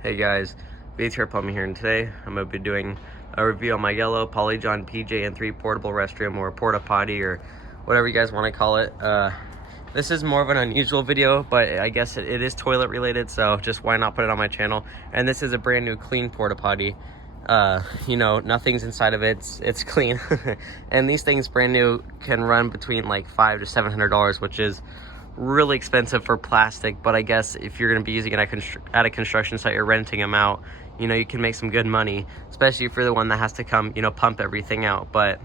Hey guys, Bates here, Plumbing here, and today I'm going to be doing a review on my yellow PolyJohn PJN3 portable restroom, or porta potty, or whatever you guys want to call it. This is more of an unusual video, but I guess it is toilet related, so just why not put it on my channel. And this is a brand new clean porta potty. You know, nothing's inside of it, it's clean. And these things brand new can run between like $500 to $700, which is really expensive for plastic. But I guess if you're going to be using it at a construction site or renting them out, you know, you can make some good money, especially if you're the one that has to come, you know, pump everything out. But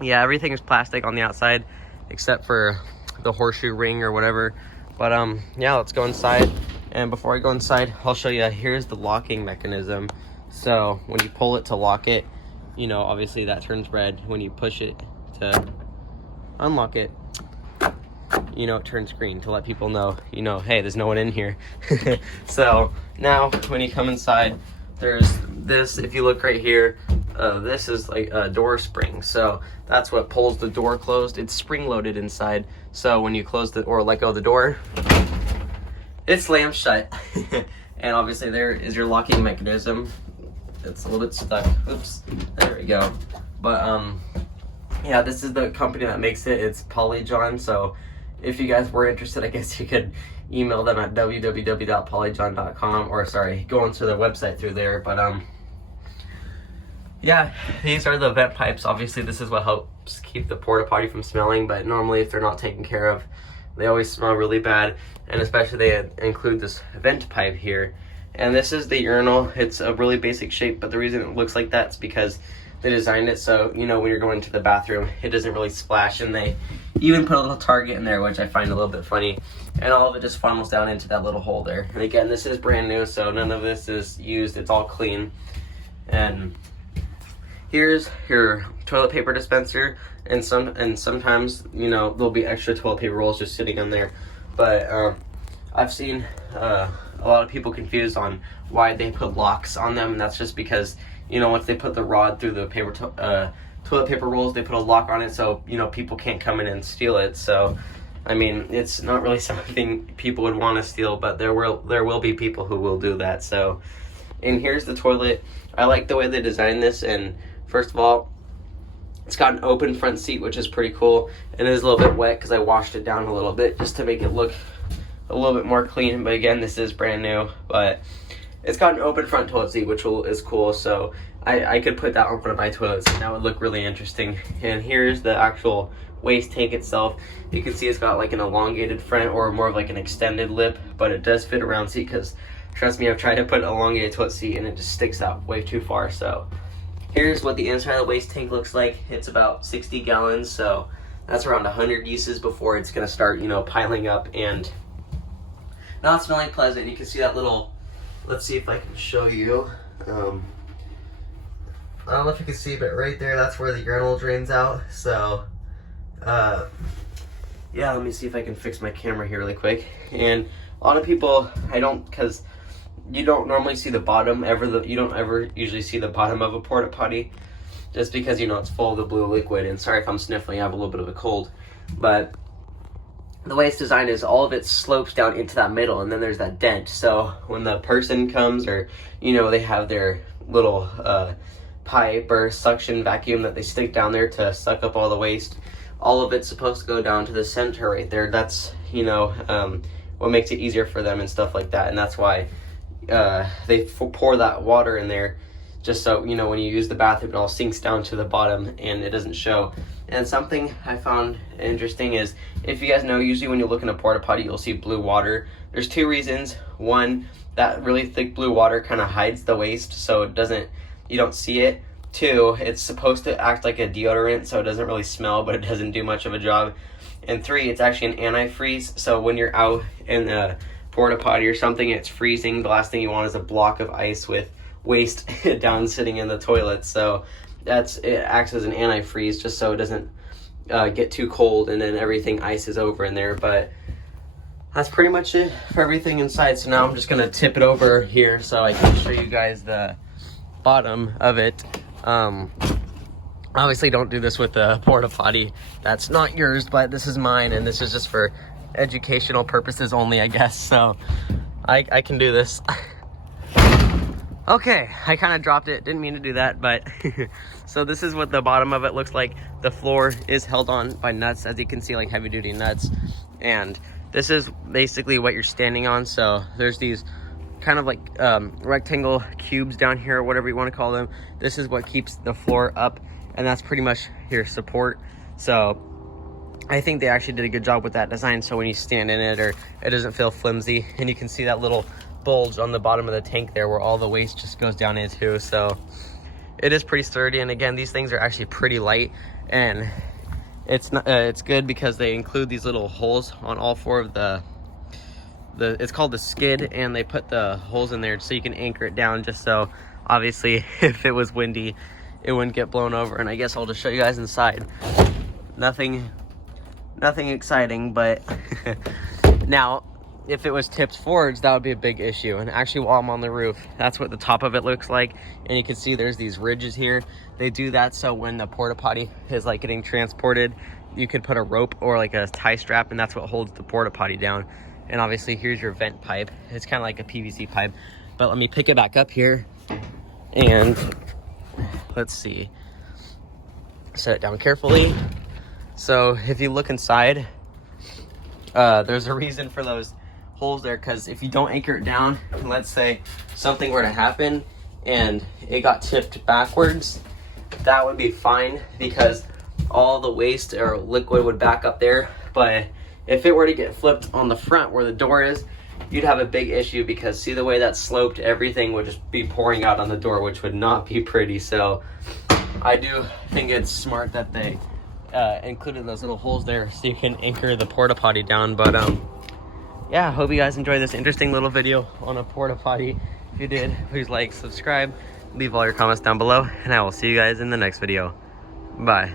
yeah, everything is plastic on the outside except for the horseshoe ring or whatever. But yeah, let's go inside. And before I go inside, I'll show you, here's the locking mechanism. So when you pull it to lock it, you know, obviously that turns red. When you push it to unlock it, you know, it turns green to let people know, you know, hey, there's no one in here. So now when you come inside, there's this, if you look right here, this is like a door spring. So that's what pulls the door closed. It's spring loaded inside. So when you close the, or let go of the door, it slams shut. And obviously there is your locking mechanism. It's a little bit stuck. Oops, there we go. But yeah, this is the company that makes it. It's PolyJohn. So if you guys were interested, I guess you could email them at www.polyjohn.com, or sorry, go onto their website through there. But yeah, these are the vent pipes. Obviously this is what helps keep the porta potty from smelling, but normally if they're not taken care of, they always smell really bad. And especially they include this vent pipe here. And this is the urinal. It's a really basic shape, but the reason it looks like that is because they designed it so, you know, when you're going to the bathroom, it doesn't really splash. And they even put a little target in there, which I find a little bit funny. And all of it just funnels down into that little hole there. And again, this is brand new, so none of this is used. It's all clean. And here's your toilet paper dispenser. And sometimes, you know, there'll be extra toilet paper rolls just sitting on there. But I've seen a lot of people confused on why they put locks on them. And that's just because, you know, once they put the rod through the toilet paper rolls, they put a lock on it so, you know, people can't come in and steal it. So, I mean, it's not really something people would want to steal, but there will be people who will do that. So, and here's the toilet. I like the way they designed this. And first of all, it's got an open front seat, which is pretty cool. And it is a little bit wet because I washed it down a little bit just to make it look a little bit more clean. But again, this is brand new, but it's got an open front toilet seat, which is cool. So I could put that on front of my toilet seat. That would look really interesting. And here's the actual waste tank itself. You can see it's got like an elongated front, or more of like an extended lip, but it does fit around seat, because trust me, I've tried to put an elongated toilet seat and it just sticks out way too far. So here's what the inside of the waste tank looks like. It's about 60 gallons, so that's around 100 uses before it's gonna start, you know, piling up and not smelling pleasant. You can see that little, let's see if I can show you. I don't know if you can see, but right there, that's where the urinal drains out. So, yeah, let me see if I can fix my camera here really quick. And a lot of people, because you don't normally see the bottom you don't ever usually see the bottom of a porta potty, just because, you know, it's full of the blue liquid. And sorry if I'm sniffling, I have a little bit of a cold. But the way it's designed is all of it slopes down into that middle, and then there's that dent. So when the person comes, or, you know, they have their little pipe or suction vacuum that they stick down there to suck up all the waste, all of it's supposed to go down to the center right there. That's, you know, what makes it easier for them and stuff like that. And that's why they pour that water in there, just so, you know, when you use the bathroom, it all sinks down to the bottom and it doesn't show. And something I found interesting is, if you guys know, usually when you look in a porta potty, you'll see blue water. There's two reasons. One, that really thick blue water kind of hides the waste, so you don't see it. Two, it's supposed to act like a deodorant, so it doesn't really smell, but it doesn't do much of a job. And three, it's actually an antifreeze, so when you're out in a porta potty or something, it's freezing, the last thing you want is a block of ice with waste down sitting in the toilet. So it acts as an antifreeze, just so it doesn't get too cold and then everything ices over in there. But that's pretty much it for everything inside. So now I'm just gonna tip it over here so I can show you guys the bottom of it. Obviously don't do this with a porta potty that's not yours, but this is mine, and this is just for educational purposes only, I guess. So I can do this. Okay, I kind of dropped it, didn't mean to do that, but so this is what the bottom of it looks like. The floor is held on by nuts, as you can see, like heavy duty nuts, and this is basically what you're standing on. So there's these kind of like rectangle cubes down here, or whatever you want to call them. This is what keeps the floor up, and that's pretty much your support. So I think they actually did a good job with that design, so when you stand in it, or it doesn't feel flimsy. And you can see that little bulge on the bottom of the tank there where all the waste just goes down into. So it is pretty sturdy, and again, these things are actually pretty light, and it's not it's good because they include these little holes on all four of the it's called the skid, and they put the holes in there so you can anchor it down, just so obviously if it was windy it wouldn't get blown over. And I guess I'll just show you guys inside. Nothing exciting, but now if it was tipped forwards, that would be a big issue. And actually, while I'm on the roof, that's what the top of it looks like. And you can see there's these ridges here. They do that so when the porta potty is like getting transported, you could put a rope or like a tie strap, and that's what holds the porta potty down. And obviously here's your vent pipe. It's kind of like a PVC pipe, but let me pick it back up here, and let's see, set it down carefully. So if you look inside, there's a reason for those holes there, because if you don't anchor it down, and let's say something were to happen and it got tipped backwards, that would be fine because all the waste or liquid would back up there. But if it were to get flipped on the front where the door is, you'd have a big issue, because see the way that's sloped, everything would just be pouring out on the door, which would not be pretty. So I do think it's smart that they included those little holes there so you can anchor the porta potty down. But yeah, hope you guys enjoyed this interesting little video on a porta potty. If you did, please like, subscribe, leave all your comments down below, and I will see you guys in the next video. Bye.